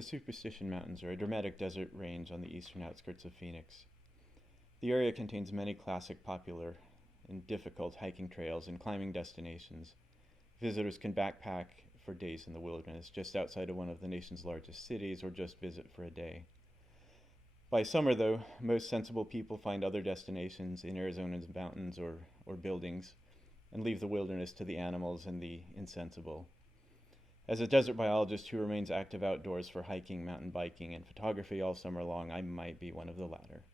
The Superstition Mountains are a dramatic desert range on the eastern outskirts of Phoenix. The area contains many classic, popular, and difficult hiking trails and climbing destinations. Visitors can backpack for days in the wilderness just outside of one of the nation's largest cities or just visit for a day. By summer, though, most sensible people find other destinations in Arizona's mountains or buildings and leave the wilderness to the animals and the insensible. As a desert biologist who remains active outdoors for hiking, mountain biking, and photography all summer long, I might be one of the latter.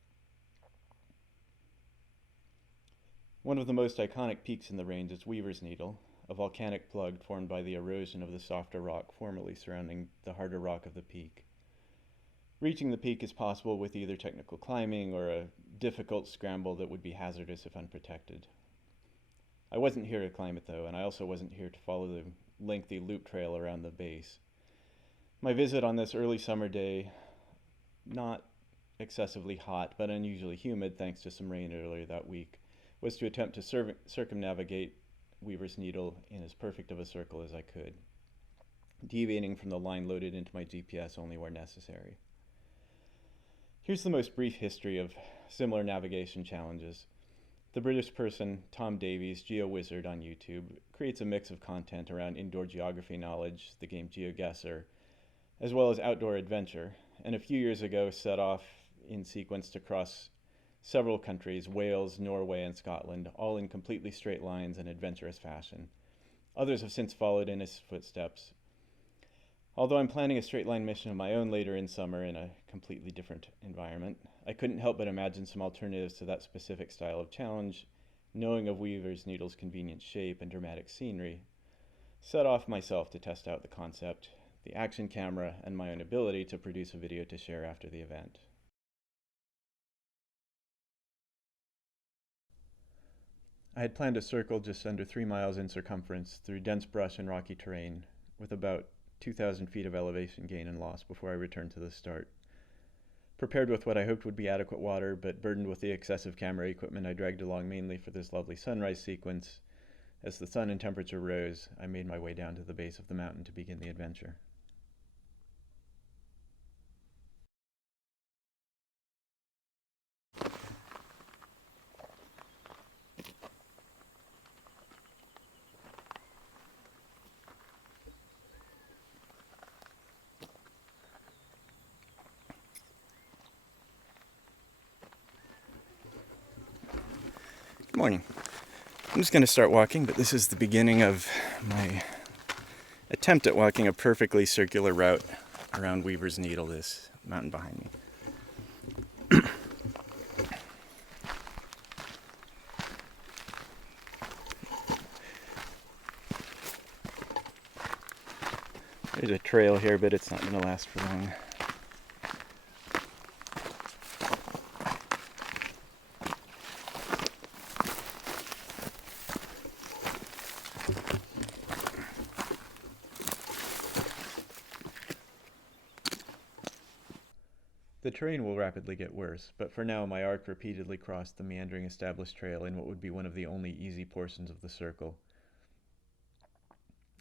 One of the most iconic peaks in the range is Weaver's Needle, a volcanic plug formed by the erosion of the softer rock formerly surrounding the harder rock of the peak. Reaching the peak is possible with either technical climbing or a difficult scramble that would be hazardous if unprotected. I wasn't here to climb it though, and I also wasn't here to follow the lengthy loop trail around the base. My visit on this early summer day, not excessively hot but unusually humid thanks to some rain earlier that week, was to attempt to circumnavigate Weaver's Needle in as perfect of a circle as I could, deviating from the line loaded into my GPS only where necessary. Here's the most brief history of similar navigation challenges. The British person Tom Davies, GeoWizard on YouTube, creates a mix of content around indoor geography knowledge, the game GeoGuessr, as well as outdoor adventure, and a few years ago set off in sequence to cross several countries, Wales, Norway, and Scotland, all in completely straight lines and adventurous fashion. Others have since followed in his footsteps. Although I'm planning a straight line mission of my own later in summer in a completely different environment, I couldn't help but imagine some alternatives to that specific style of challenge, knowing of Weaver's Needle's convenient shape and dramatic scenery. Set off myself to test out the concept, the action camera, and my own ability to produce a video to share after the event. I had planned a circle just under 3 miles in circumference through dense brush and rocky terrain, with about 2,000 feet of elevation gain and loss before I returned to the start. Prepared with what I hoped would be adequate water, but burdened with the excessive camera equipment I dragged along mainly for this lovely sunrise sequence, as the sun and temperature rose, I made my way down to the base of the mountain to begin the adventure. Good morning. I'm just going to start walking, but this is the beginning of my attempt at walking a perfectly circular route around Weaver's Needle, this mountain behind me. There's a trail here, but it's not going to last for long. The terrain will rapidly get worse, but for now my arc repeatedly crossed the meandering established trail in what would be one of the only easy portions of the circle.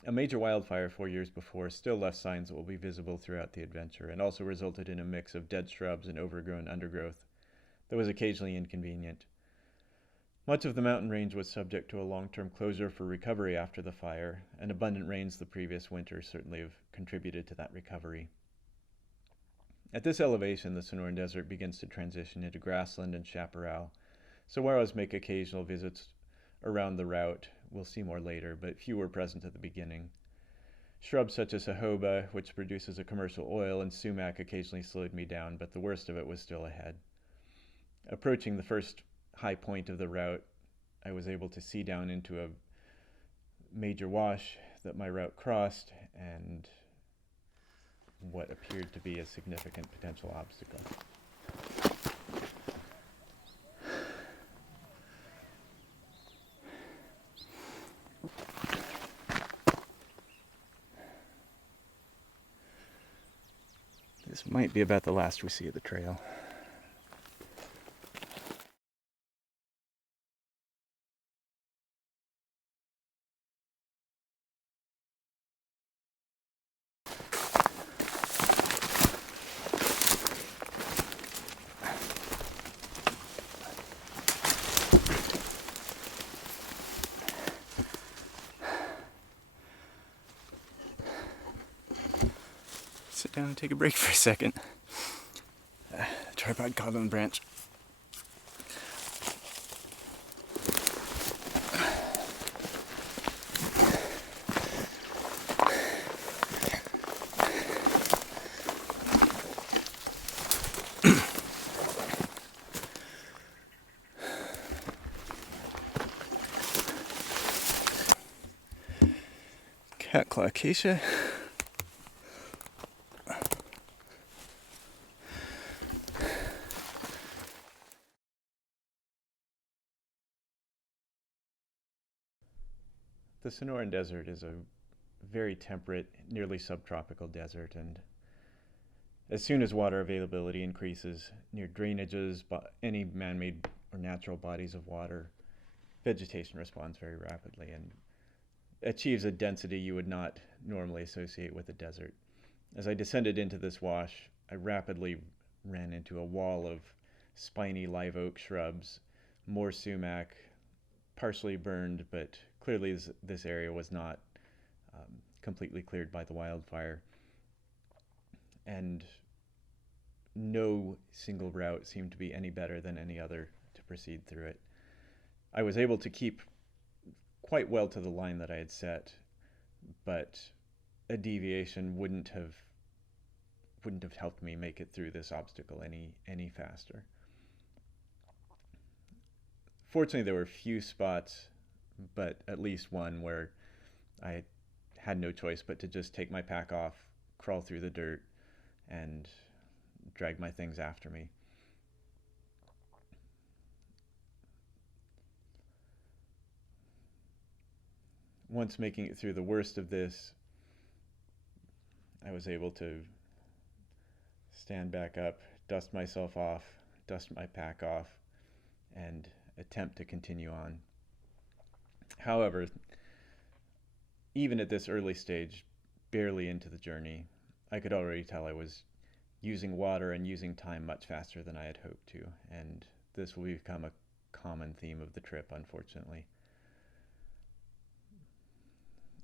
A major wildfire 4 years before still left signs that will be visible throughout the adventure, and also resulted in a mix of dead shrubs and overgrown undergrowth that was occasionally inconvenient. Much of the mountain range was subject to a long-term closure for recovery after the fire, and abundant rains the previous winter certainly have contributed to that recovery. At this elevation, the Sonoran Desert begins to transition into grassland and chaparral, so whereas make occasional visits around the route, we'll see more later, but few were present at the beginning. Shrubs such as jojoba, which produces a commercial oil, and sumac occasionally slowed me down, but the worst of it was still ahead. Approaching the first high point of the route, I was able to see down into a major wash that my route crossed, and what appeared to be a significant potential obstacle. This might be about the last we see of the trail. sit down and take a break for a second. Tripod caught on the branch. Cat claw acacia. The Sonoran Desert is a very temperate, nearly subtropical desert, and as soon as water availability increases near drainages, any man-made or natural bodies of water, vegetation responds very rapidly and achieves a density you would not normally associate with a desert. As I descended into this wash, I rapidly ran into a wall of spiny live oak shrubs, more sumac, partially burned, but clearly this area was not completely cleared by the wildfire. And no single route seemed to be any better than any other to proceed through it. I was able to keep quite well to the line that I had set, but a deviation wouldn't have helped me make it through this obstacle any faster. Fortunately, there were few spots, but at least one where I had no choice but to just take my pack off, crawl through the dirt, and drag my things after me. Once making it through the worst of this, I was able to stand back up, dust myself off, dust my pack off, and attempt to continue on. However, even at this early stage, barely into the journey, I could already tell I was using water and using time much faster than I had hoped to, and this will become a common theme of the trip, unfortunately.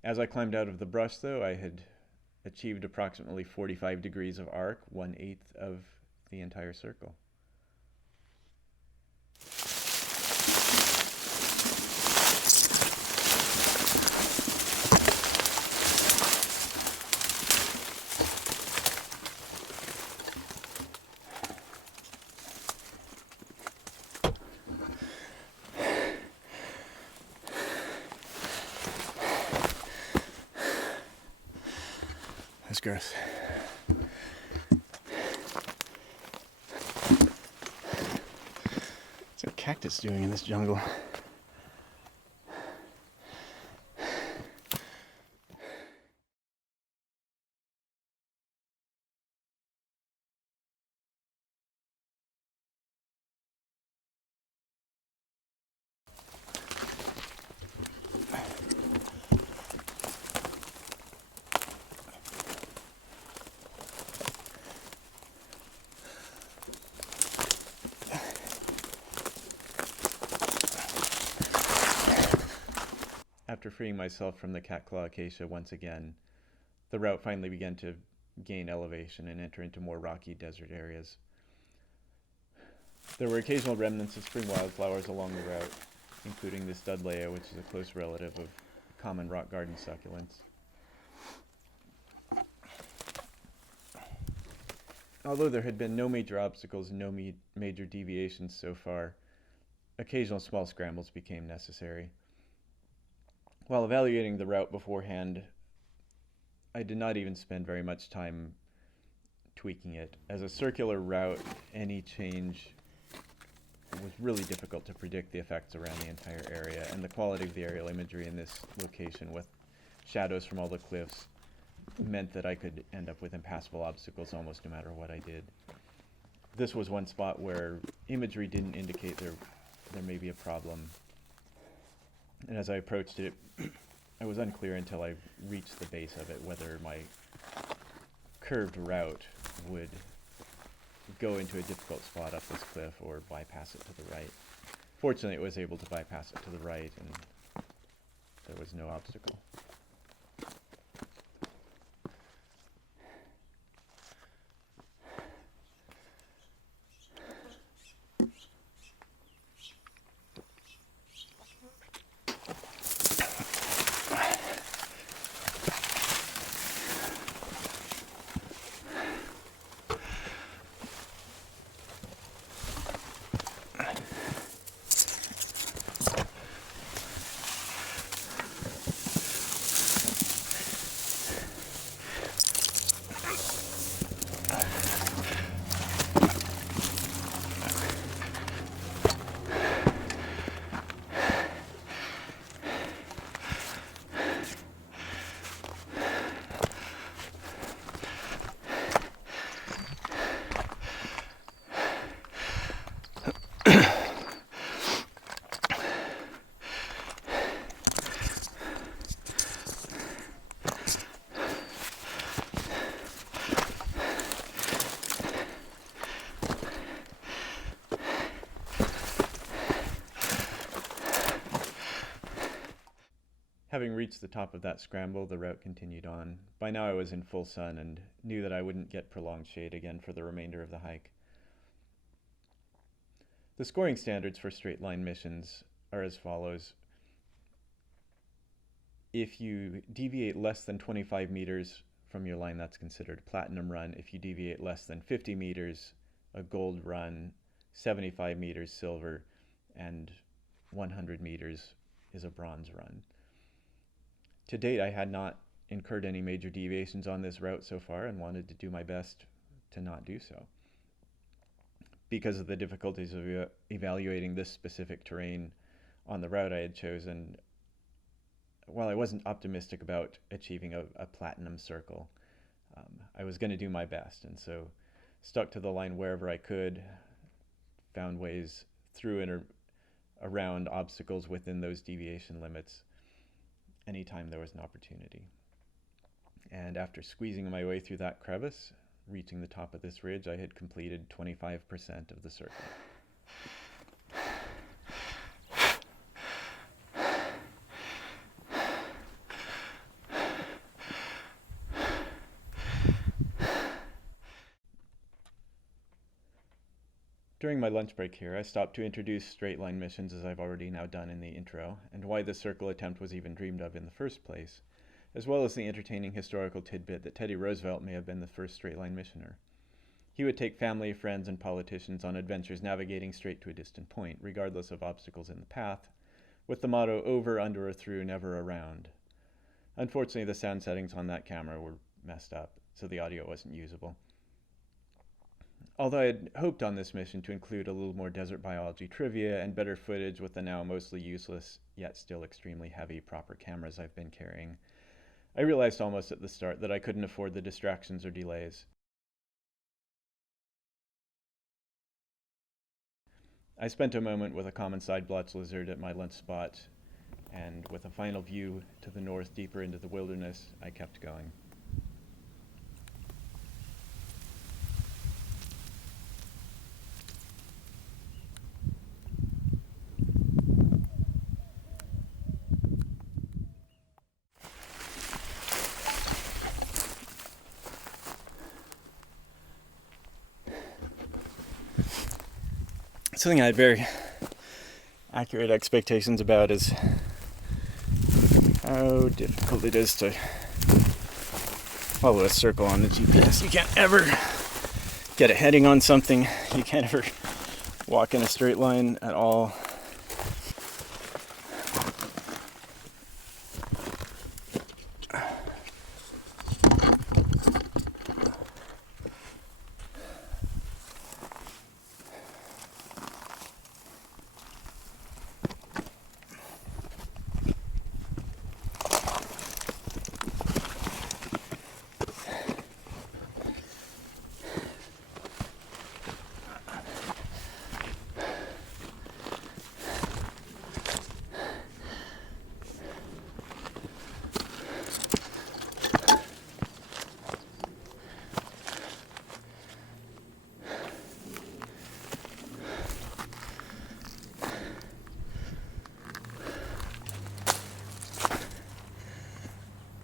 As I climbed out of the brush, though, I had achieved approximately 45 degrees of arc, 1/8 of the entire circle. That's gross. What's a cactus doing in this jungle? After freeing myself from the catclaw acacia once again, the route finally began to gain elevation and enter into more rocky desert areas. There were occasional remnants of spring wildflowers along the route, including this Dudleya, which is a close relative of common rock garden succulents. Although there had been no major obstacles and no major deviations so far, occasional small scrambles became necessary. While evaluating the route beforehand, I did not even spend very much time tweaking it. As a circular route, any change was really difficult to predict the effects around the entire area, and the quality of the aerial imagery in this location with shadows from all the cliffs meant that I could end up with impassable obstacles almost no matter what I did. This was one spot where imagery didn't indicate there may be a problem. And as I approached it, I was unclear until I reached the base of it whether my curved route would go into a difficult spot up this cliff or bypass it to the right. Fortunately, it was able to bypass it to the right, and there was no obstacle. Having reached the top of that scramble, the route continued on. By now I was in full sun and knew that I wouldn't get prolonged shade again for the remainder of the hike. The scoring standards for straight line missions are as follows. If you deviate less than 25 meters from your line, that's considered a platinum run. If you deviate less than 50 meters, a gold run, 75 meters silver, and 100 meters is a bronze run. To date, I had not incurred any major deviations on this route so far and wanted to do my best to not do so. Because of the difficulties of evaluating this specific terrain on the route I had chosen, while I wasn't optimistic about achieving a platinum circle, I was going to do my best, and so stuck to the line wherever I could, found ways through and around obstacles within those deviation limits anytime there was an opportunity. And after squeezing my way through that crevice, reaching the top of this ridge, I had completed 25% of the circle. During my lunch break here, I stopped to introduce straight line missions, as I've already now done in the intro, and why the circle attempt was even dreamed of in the first place, as well as the entertaining historical tidbit that Teddy Roosevelt may have been the first straight line missioner. He would take family, friends, and politicians on adventures navigating straight to a distant point, regardless of obstacles in the path, with the motto over, under, or through, never around. Unfortunately, the sound settings on that camera were messed up, so the audio wasn't usable. Although I had hoped on this mission to include a little more desert biology trivia and better footage with the now mostly useless, yet still extremely heavy proper cameras I've been carrying, I realized almost at the start that I couldn't afford the distractions or delays. I spent a moment with a common side blotch lizard at my lunch spot, and with a final view to the north deeper into the wilderness, I kept going. Something I had very accurate expectations about is how difficult it is to follow a circle on the GPS. You can't ever get a heading on something. You can't ever walk in a straight line at all.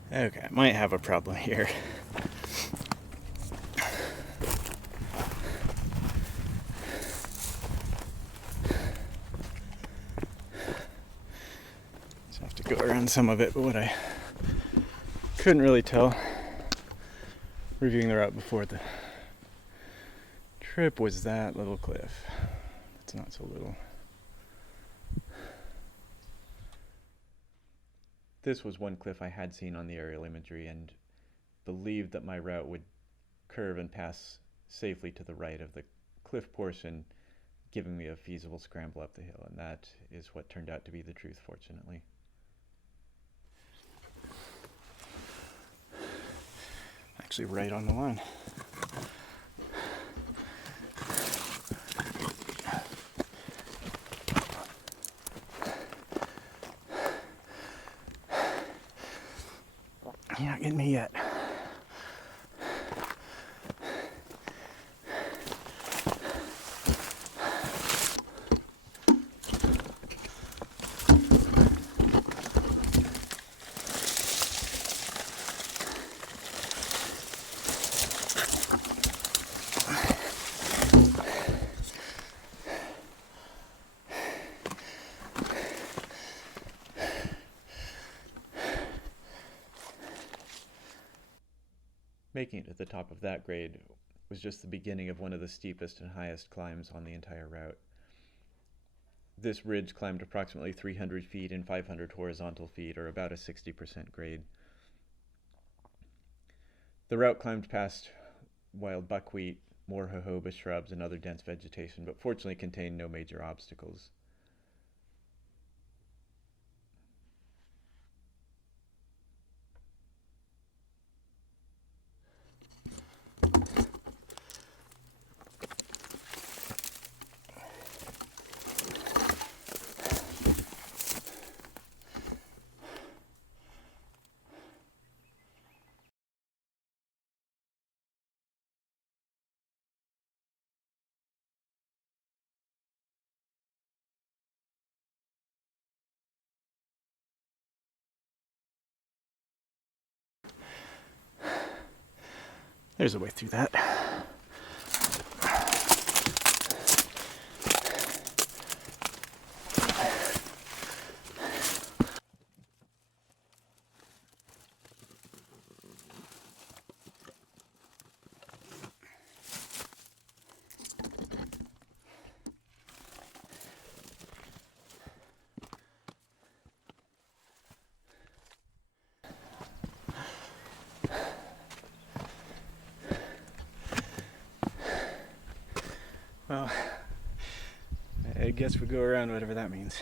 Okay, I might have a problem here. Just have to go around some of it, but what I couldn't really tell reviewing the route before the trip was that little cliff. It's not so little. This was one cliff I had seen on the aerial imagery and believed that my route would curve and pass safely to the right of the cliff portion, giving me a feasible scramble up the hill, and that is what turned out to be the truth, fortunately. Actually right on the line. You're not getting me yet. Making it to the top of that grade was just the beginning of one of the steepest and highest climbs on the entire route. This ridge climbed approximately 300 feet in 500 horizontal feet, or about a 60% grade. The route climbed past wild buckwheat, more jojoba shrubs, and other dense vegetation, but fortunately contained no major obstacles. There's a way through that. Well, I guess we go around, whatever that means.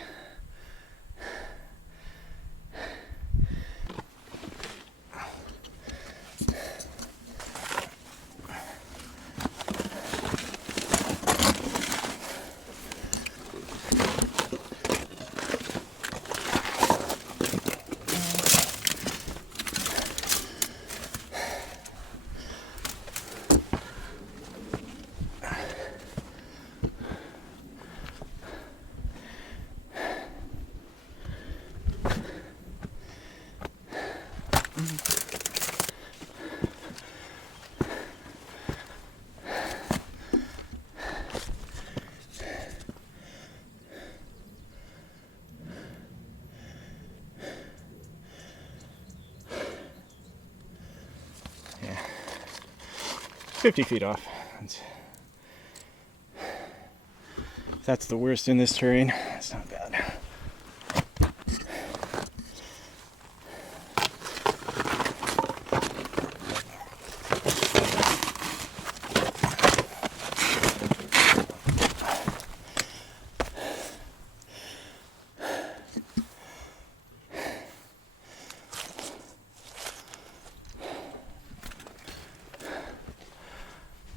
Yeah, 50 feet off. If that's the worst in this terrain, it's not bad.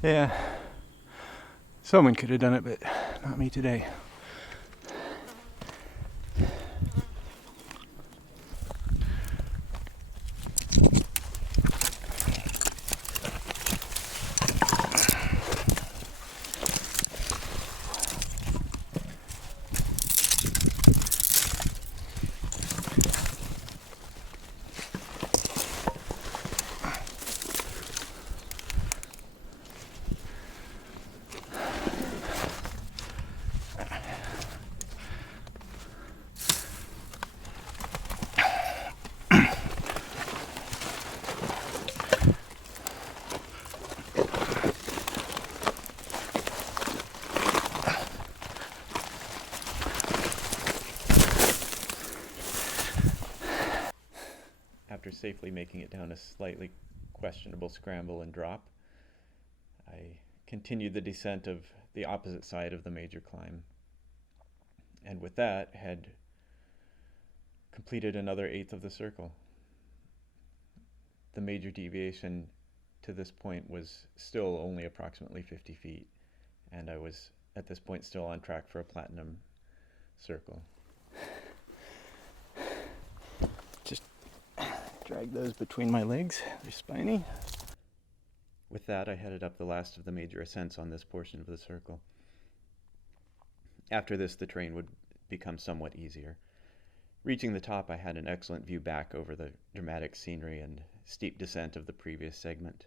Yeah, someone could have done it, but not me today. After safely making it down a slightly questionable scramble and drop, I continued the descent of the opposite side of the major climb, and with that had completed another eighth of the circle. The major deviation to this point was still only approximately 50 feet, and I was at this point still on track for a platinum circle. Just drag those between my legs, they're spiny. With that, I headed up the last of the major ascents on this portion of the circle. After this, the terrain would become somewhat easier. Reaching the top, I had an excellent view back over the dramatic scenery and steep descent of the previous segment.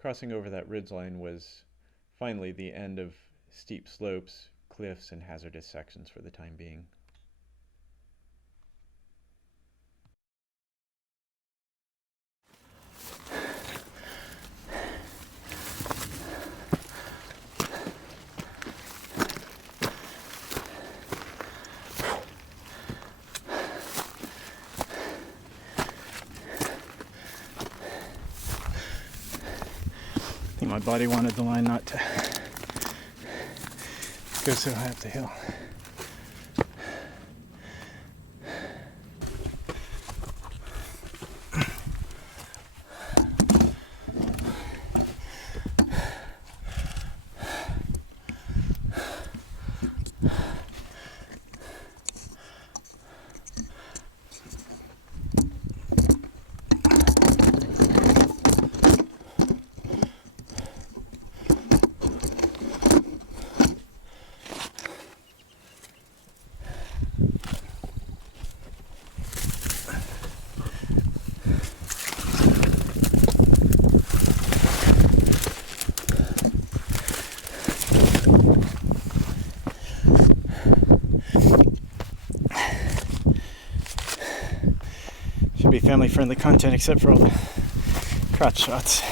Crossing over that ridgeline was finally the end of steep slopes, cliffs, and hazardous sections for the time being. I think my body wanted the line not to go so high up the hill. Be family-friendly content except for all the crotch shots.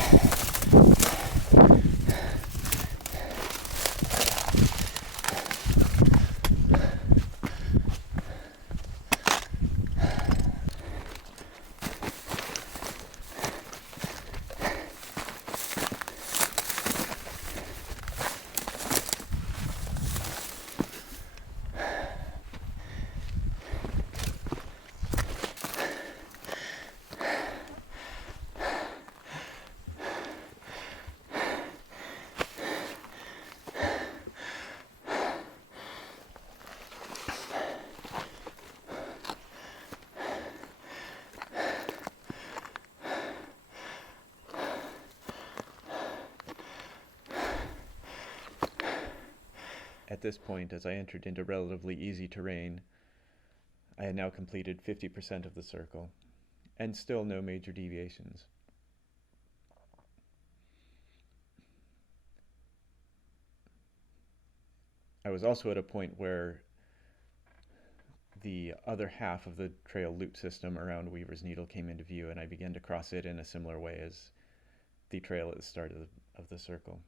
At this point, as I entered into relatively easy terrain, I had now completed 50% of the circle, and still no major deviations. I was also at a point where the other half of the trail loop system around Weaver's Needle came into view, and I began to cross it in a similar way as the trail at the start of the circle.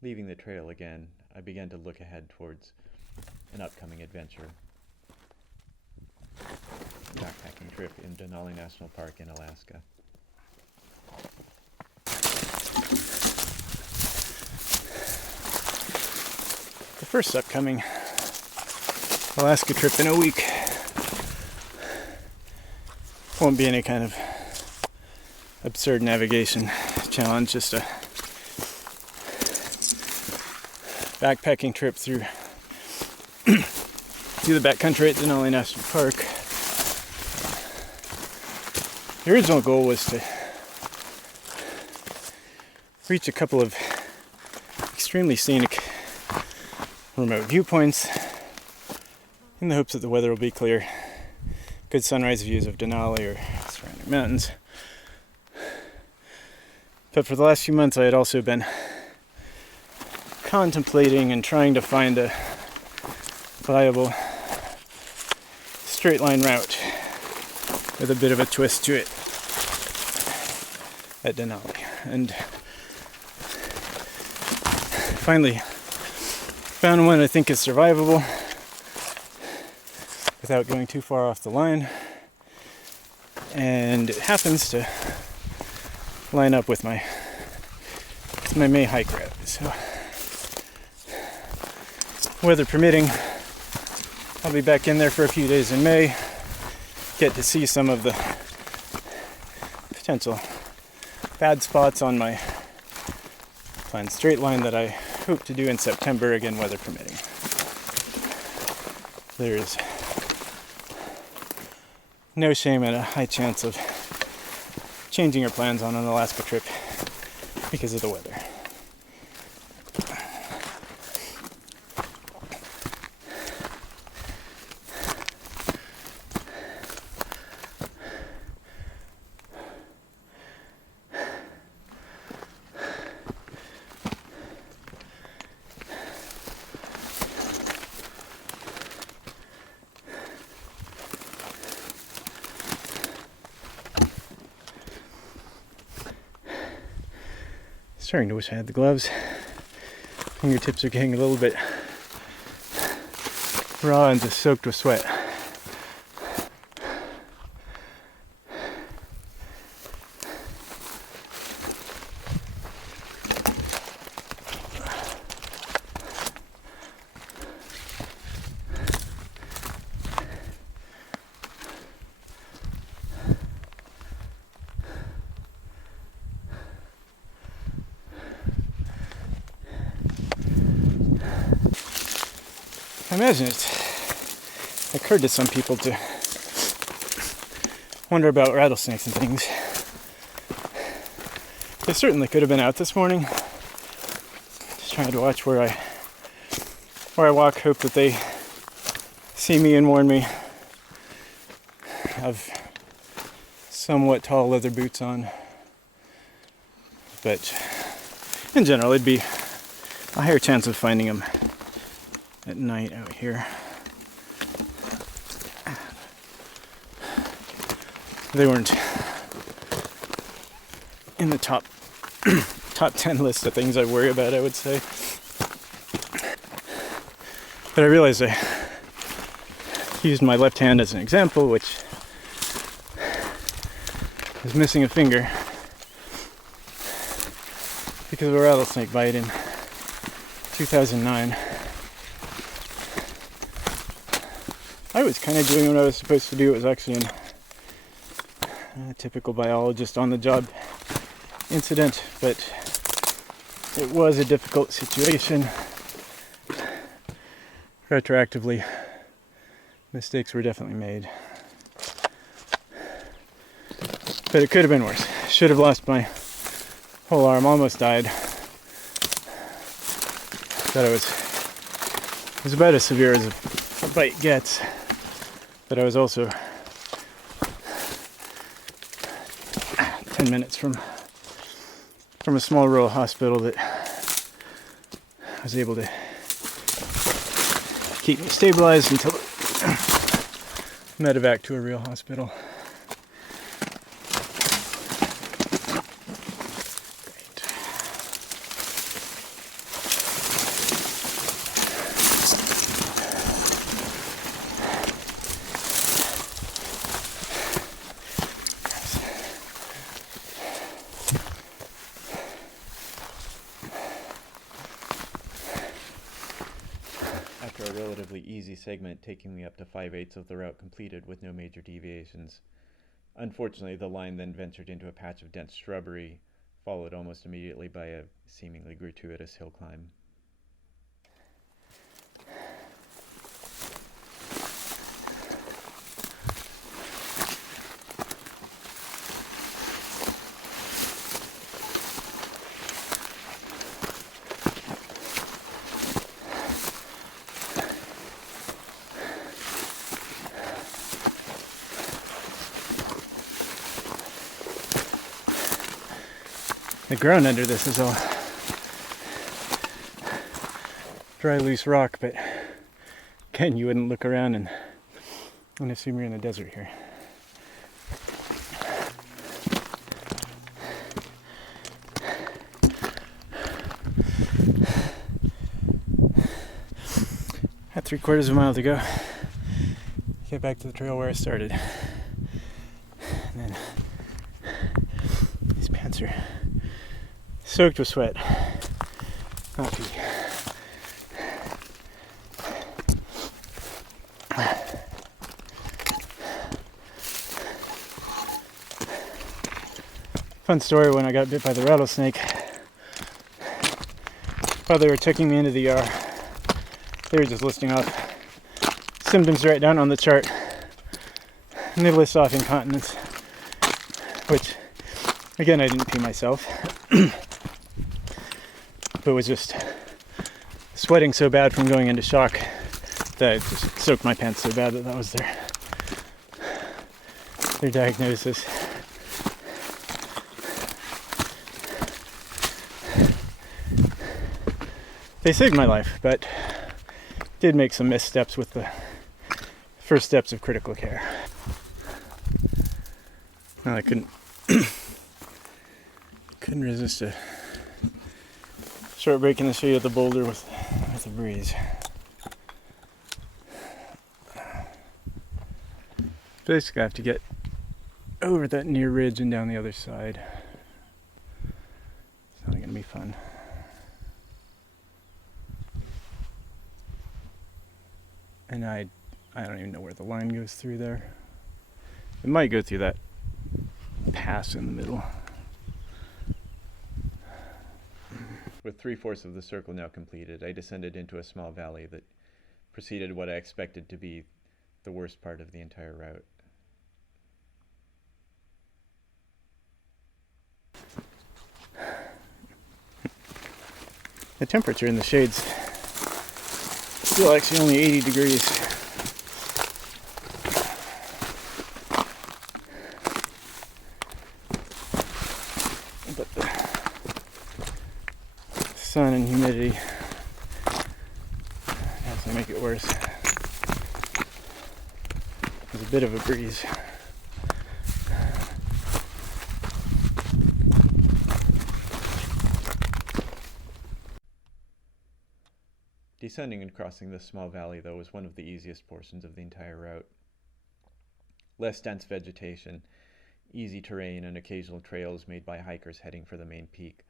Leaving the trail again, I began to look ahead towards an upcoming adventure. A backpacking trip in Denali National Park in Alaska. The first upcoming Alaska trip in a week. Won't be any kind of absurd navigation challenge, just a backpacking trip through the backcountry at Denali National Park. The original goal was to reach a couple of extremely scenic remote viewpoints in the hopes that the weather will be clear. Good sunrise views of Denali or surrounding mountains. But for the last few months I had also been contemplating and trying to find a viable straight line route with a bit of a twist to it at Denali, and finally found one I think is survivable without going too far off the line, and it happens to line up with my May hike route. So weather permitting, I'll be back in there for a few days in May, get to see some of the potential bad spots on my planned straight line that I hope to do in September, again, weather permitting. There is no shame and a high chance of changing your plans on an Alaska trip because of the weather. Starting to wish I had the gloves. Fingertips are getting a little bit raw and just soaked with sweat. I imagine it's occurred to some people to wonder about rattlesnakes and things. They certainly could have been out this morning. Just trying to watch where I walk, hope that they see me and warn me. I have somewhat tall leather boots on, but in general it'd be a higher chance of finding them at night out here. They weren't in the top 10 list of things I worry about, I would say. But I realized I used my left hand as an example, which is missing a finger because of a rattlesnake bite in 2009. I was kind of doing what I was supposed to do. It was actually a typical biologist on-the-job incident, but it was a difficult situation. Retroactively, mistakes were definitely made. But it could have been worse. Should have lost my whole arm, almost died. Thought it was about as severe as a bite gets. But I was also 10 minutes from a small rural hospital that was able to keep me stabilized until medevac to a real hospital. After a relatively easy segment taking me up to 5/8 of the route completed with no major deviations. Unfortunately, the line then ventured into a patch of dense shrubbery, followed almost immediately by a seemingly gratuitous hill climb. The ground under this is all dry, loose rock, but again, you wouldn't look around and assume you're in the desert here. Had 3/4 of a mile to go. Get back to the trail where I started. And then these pants are soaked with sweat. Not pee. Fun story when I got bit by the rattlesnake. While they were checking me into the ER, they were just listing off symptoms right down on the chart. And they list off incontinence, which, again, I didn't pee myself, but was just sweating so bad from going into shock that I just soaked my pants so bad that was their diagnosis. They saved my life, but did make some missteps with the first steps of critical care. Well, I couldn't resist a short break in the shade of the boulder with a breeze. Basically, I have to get over that near ridge and down the other side. It's not going to be fun. And I don't even know where the line goes through there. It might go through that pass in the middle. With 3/4 of the circle now completed, I descended into a small valley that preceded what I expected to be the worst part of the entire route. The temperature in the shade's still actually only 80 degrees. But the sun and humidity definitely make it worse. There's a bit of a breeze. Descending and crossing this small valley, though, was one of the easiest portions of the entire route. Less dense vegetation, easy terrain, and occasional trails made by hikers heading for the main peak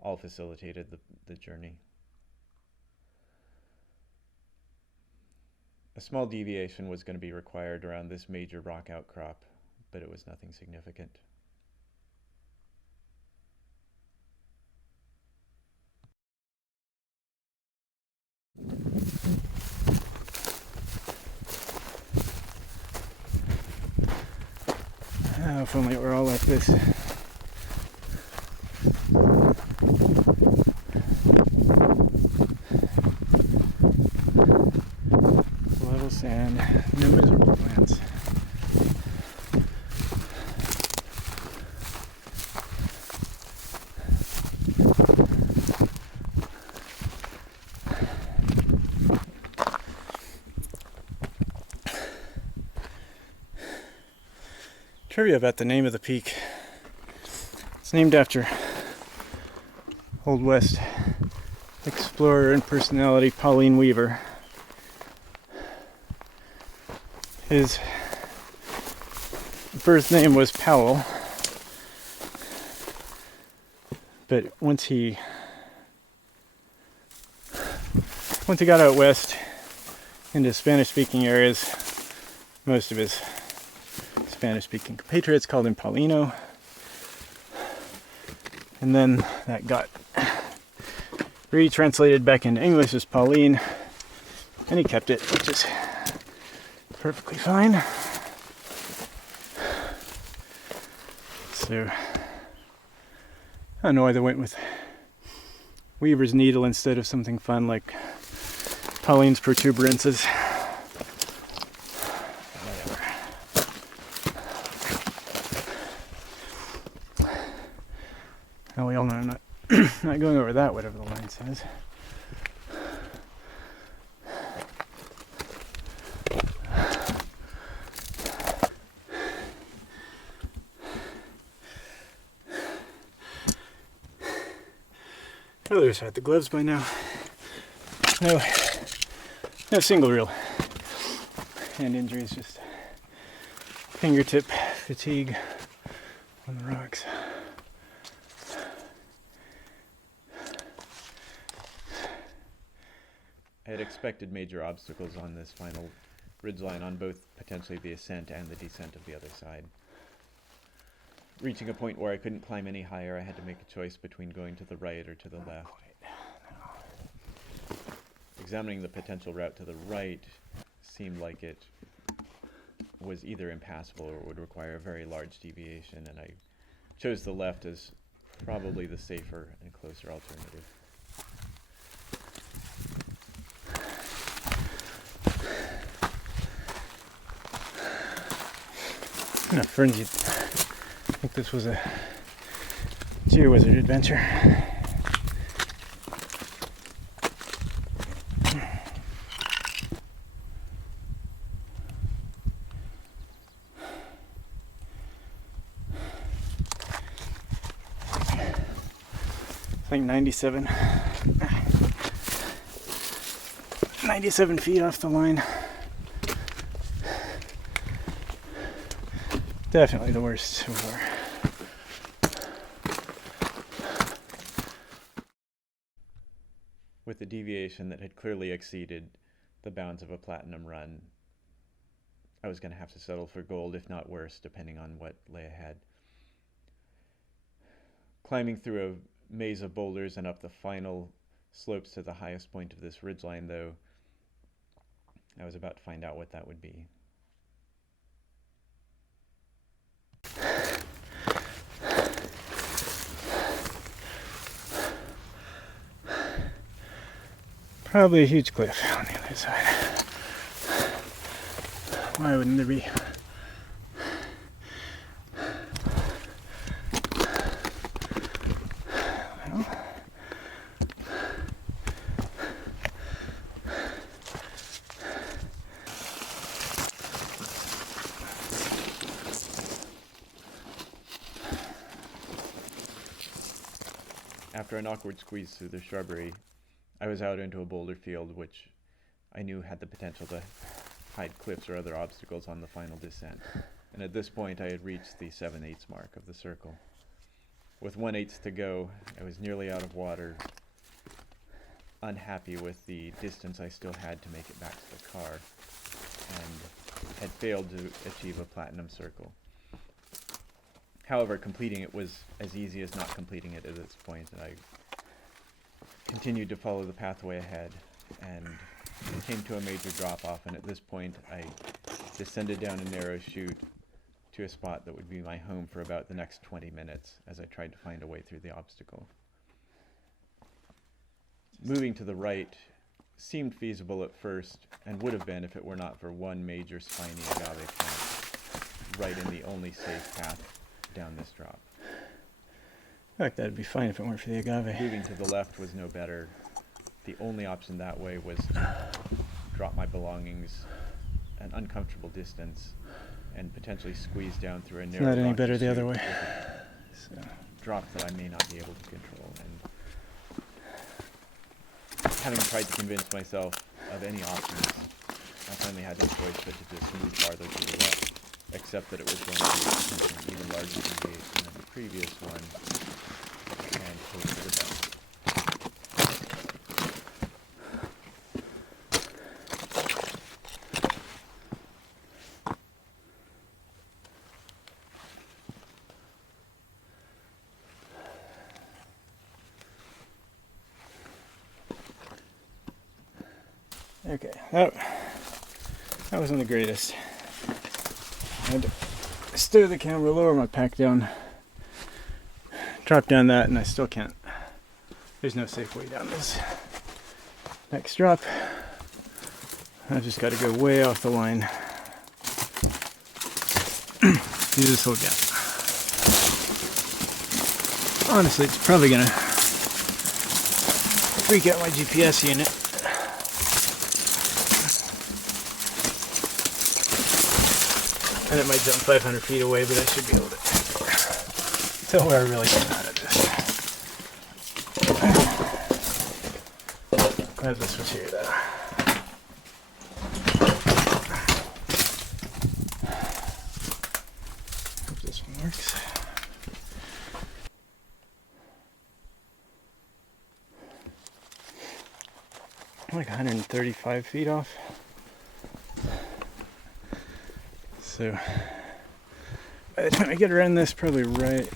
all facilitated the journey. A small deviation was going to be required around this major rock outcrop, but it was nothing significant. Oh, if only it were all like this. Level sand, no miserable plants. Trivia about the name of the peak. It's named after Old West explorer and personality Pauline Weaver. His birth name was Powell, but once he got out west into Spanish-speaking areas, most of his Spanish-speaking compatriots called him Paulino, and then that got retranslated back into English as Pauline, and he kept it, which is perfectly fine. So I don't know why they went with Weaver's needle instead of something fun like Pauline's protuberances. Well, we all know I'm not not going over that, whatever the line says. Others had the gloves by now. No single real hand injuries, just fingertip fatigue on the rocks. I had expected major obstacles on this final ridgeline on both potentially the ascent and the descent of the other side. Reaching a point where I couldn't climb any higher, I had to make a choice between going to the right or to the left. Examining the potential route to the right seemed like it was either impassable or would require a very large deviation, and I chose the left as probably the safer and closer alternative. I'm not frenzied. I think this was a geo-wizard adventure. I think 97 feet off the line. Definitely the worst so far. With a deviation that had clearly exceeded the bounds of a platinum run, I was going to have to settle for gold, if not worse, depending on what lay ahead. Climbing through a maze of boulders and up the final slopes to the highest point of this ridgeline, though, I was about to find out what that would be. Probably a huge cliff on the other side. Why wouldn't there be? Well, after an awkward squeeze through the shrubbery, I was out into a boulder field which I knew had the potential to hide cliffs or other obstacles on the final descent. And at this point I had reached the 7/8 mark of the circle. With 1/8 to go, I was nearly out of water, unhappy with the distance I still had to make it back to the car, and had failed to achieve a platinum circle. However, completing it was as easy as not completing it at this point, and I continued to follow the pathway ahead and came to a major drop-off, and at this point I descended down a narrow chute to a spot that would be my home for about the next 20 minutes as I tried to find a way through the obstacle. Moving to the right seemed feasible at first, and would have been if it were not for one major spiny agave plant right in the only safe path down this drop. I feel like that'd be fine if it weren't for the agave. Moving to the left was no better. The only option that way was to drop my belongings an uncomfortable distance and potentially squeeze down through a narrow Not any rocky better the chute other way. with a drop that I may not be able to control. And having tried to convince myself of any options, I finally had no choice but to just move farther to the left, except that it was going to be an even larger deviation than the previous one, and hope for the best. Okay, that wasn't the greatest. I had to stow the camera, lower my pack down, drop down that, and I still can't. There's no safe way down this next drop. I've just got to go way off the line. Do this whole gap. Honestly, it's probably gonna freak out my GPS unit. And it might jump 500 feet away, but I should be able to tell where I really get out of this. I have the switch here though. Hope this one works. I'm like 135 feet off. So by the time I get around this, probably right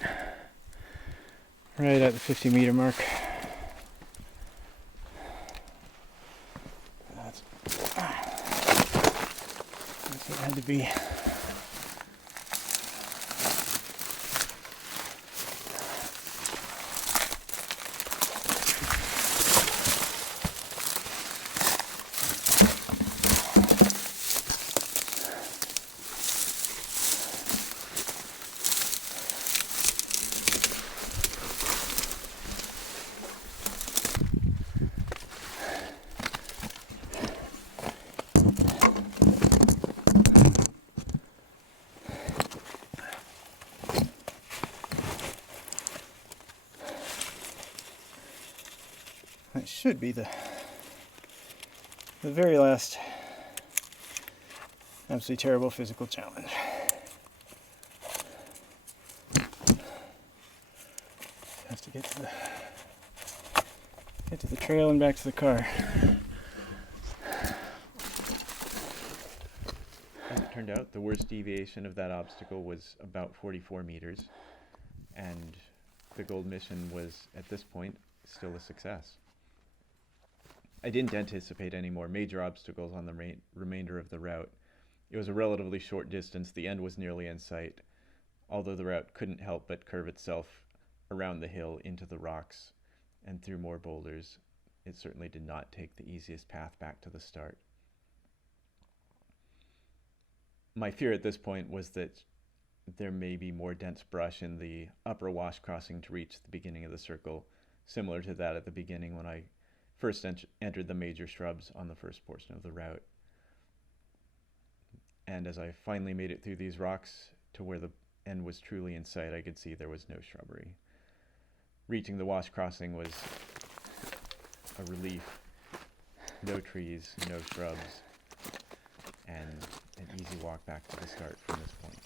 at the 50-meter mark. That's what it had to be. That should be the very last absolutely terrible physical challenge. Have to get to the trail and back to the car. As it turned out, the worst deviation of that obstacle was about 44 meters, and the gold mission was, at this point, still a success. I didn't anticipate any more major obstacles on the remainder of the route. It was a relatively short distance, the end was nearly in sight, although the route couldn't help but curve itself around the hill into the rocks and through more boulders. It certainly did not take the easiest path back to the start. My fear at this point was that there may be more dense brush in the upper wash crossing to reach the beginning of the circle, similar to that at the beginning when I first entered the major shrubs on the first portion of the route. And as I finally made it through these rocks to where the end was truly in sight, I could see there was no shrubbery. Reaching the wash crossing was a relief. No trees, no shrubs, and an easy walk back to the start from this point.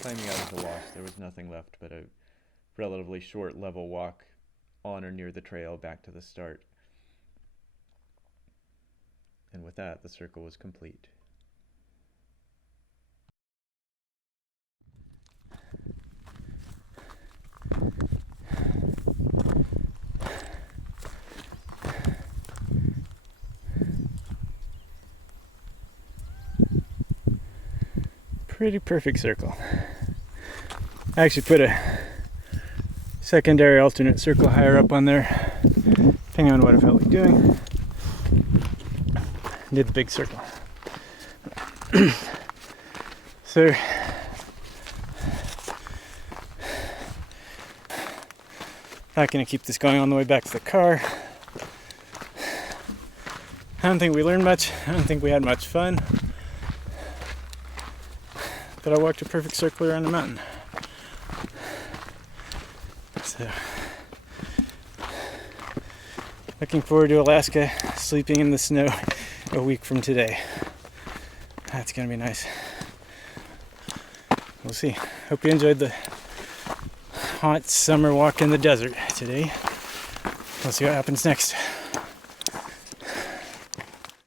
Climbing out of the wash, there was nothing left but a relatively short level walk on or near the trail back to the start. And with that, the circle was complete. Pretty perfect circle. I actually put a secondary alternate circle higher up on there, depending on what I felt like doing. Did the big circle. So not gonna keep this going on the way back to the car. I don't think we learned much. I don't think we had much fun. But I walked a perfect circle around the mountain. So, looking forward to Alaska, sleeping in the snow a week from today. That's gonna be nice. We'll see. Hope you enjoyed the hot summer walk in the desert today. We'll see what happens next.